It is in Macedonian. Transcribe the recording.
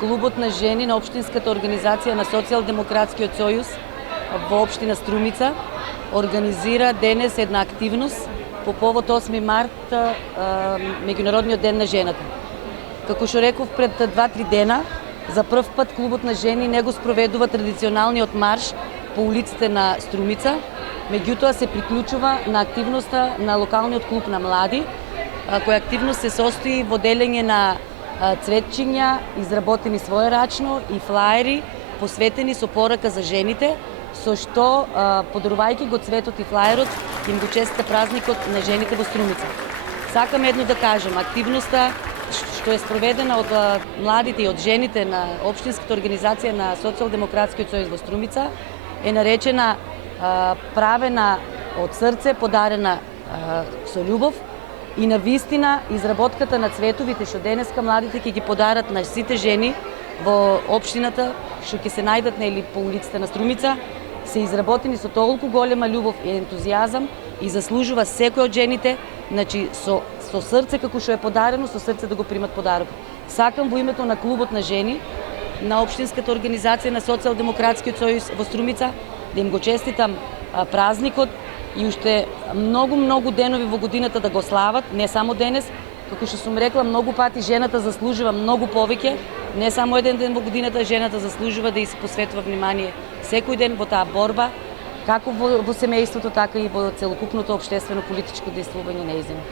Клубот на жени на Општинската организација на Социјалдемократскиот сојуз во општина Струмица организира денес една активност по повод 8 март, меѓународниот ден на жената. Како што реков пред 2-3 дена, за прв пат Клубот на жени не го спроведува традиционалниот марш по улиците на Струмица, меѓутоа се приклучува на активноста на локалниот клуб на млади, која активност се состои во делење на цветчиња, изработени своерачно и флаери, посветени со порака за жените, со што, подарувајќи го цветот и флаерот, им го честита празникот на жените во Струмица. Сакам едно да кажем, активноста што е спроведена од младите и од жените на Општинската организација на Социјалдемократскиот сојуз во Струмица е наречена правена од срце, подарена со љубов, и на вистина изработката на цветовите што денеска младите ќе ги подарат на сите жени во општината што ќе се најдат по улиците на Струмица се изработени со толку голема љубов и ентузијазам и заслужува секој од жените, значи со срце како што е подарено, со срце да го примат подарокот. Сакам во името на Клубот на жени на Општинската организација на Социјалдемократскиот сојуз во Струмица да им го честитам празникот и уште многу денови во годината да го слават, не само денес, како што сум рекла, многу пати жената заслужува многу повеќе, не само еден ден во годината, жената заслужува да и се посветува внимание секој ден во таа борба, како во семејството, така и во целокупното општествено политичко действување нејзино.